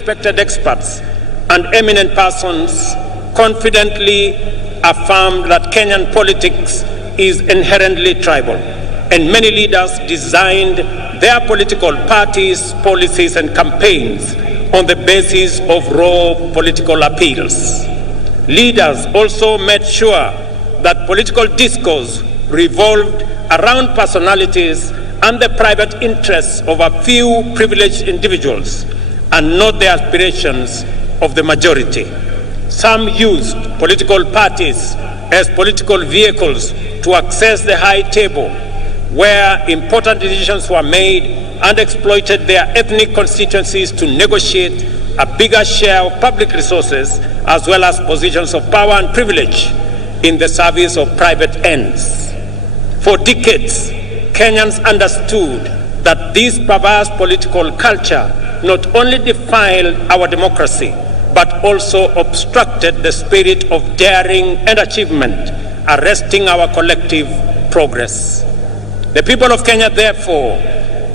Respected experts and eminent persons confidently affirmed that Kenyan politics is inherently tribal, and many leaders designed their political parties, policies, and campaigns on the basis of raw political appeals. Leaders also made sure that political discourse revolved around personalities and the private interests of a few privileged individuals, and not the aspirations of the majority. Some used political parties as political vehicles to access the high table where important decisions were made, and exploited their ethnic constituencies to negotiate a bigger share of public resources as well as positions of power and privilege in the service of private ends. For decades, Kenyans understood that this perverse political culture not only defiled our democracy, but also obstructed the spirit of daring and achievement, arresting our collective progress. The people of Kenya, therefore,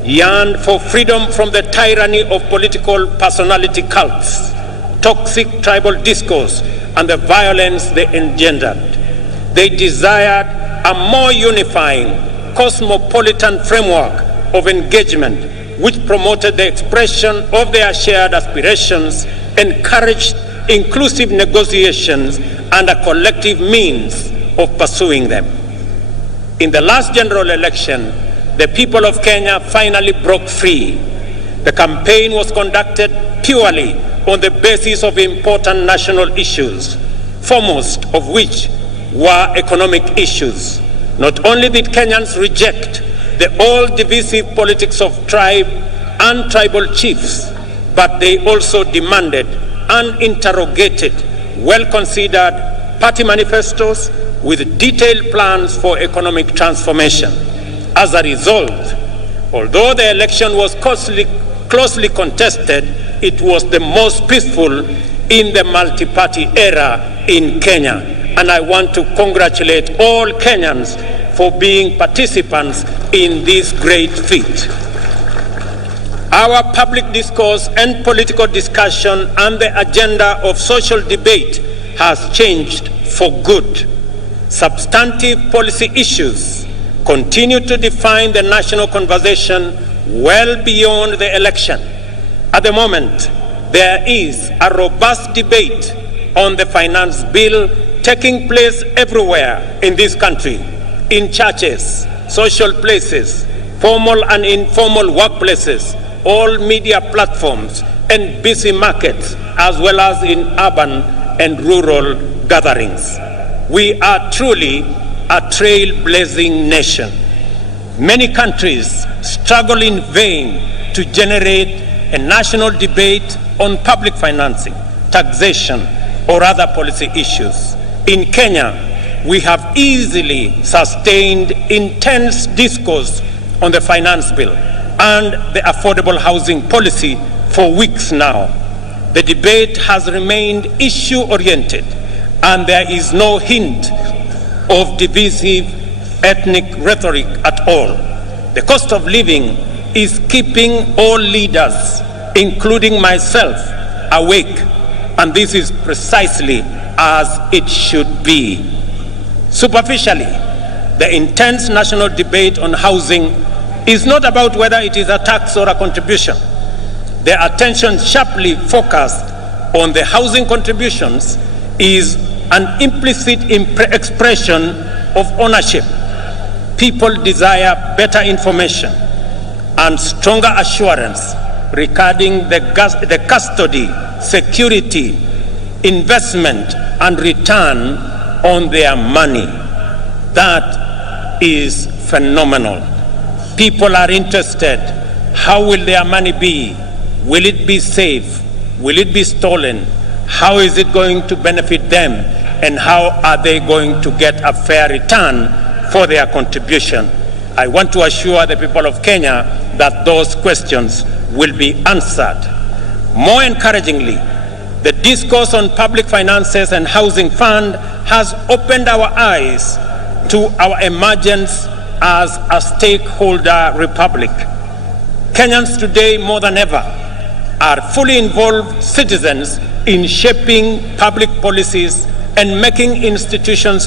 yearned for freedom from the tyranny of political personality cults, toxic tribal discourse, and the violence they engendered. They desired a more unifying, cosmopolitan framework of engagement which promoted the expression of their shared aspirations, encouraged inclusive negotiations, and a collective means of pursuing them. In the last general election, the people of Kenya finally broke free. The campaign was conducted purely on the basis of important national issues, foremost of which were economic issues. Not only did Kenyans reject the all-divisive politics of tribe and tribal chiefs, but they also demanded and interrogated well-considered party manifestos with detailed plans for economic transformation. As a result, although the election was closely contested, it was the most peaceful in the multi-party era in Kenya. And I want to congratulate all Kenyans for being participants in this great feat. Our public discourse and political discussion and the agenda of social debate has changed for good. Substantive policy issues continue to define the national conversation well beyond the election. At the moment, there is a robust debate on the finance bill taking place everywhere in this country, in churches, social places, formal and informal workplaces, all media platforms, and busy markets, as well as in urban and rural gatherings. We are truly a trailblazing nation. Many countries struggle in vain to generate a national debate on public financing, taxation, or other policy issues. In Kenya, we have easily sustained intense discourse on the finance bill and the affordable housing policy for weeks now. The debate has remained issue-oriented, and there is no hint of divisive ethnic rhetoric at all. The cost of living is keeping all leaders, including myself, awake, and this is precisely as it should be. Superficially, the intense national debate on housing is not about whether it is a tax or a contribution. The attention sharply focused on the housing contributions is an implicit expression of ownership. People desire better information and stronger assurance regarding the custody, security, investment, and return on their money. That is phenomenal. People are interested. How will their money be? Will it be safe? Will it be stolen? How is it going to benefit them? And how are they going to get a fair return for their contribution? I want to assure the people of Kenya that those questions will be answered. More encouragingly, the discourse on public finances and housing fund has opened our eyes to our emergence as a stakeholder republic. Kenyans today, more than ever, are fully involved citizens in shaping public policies and making institutions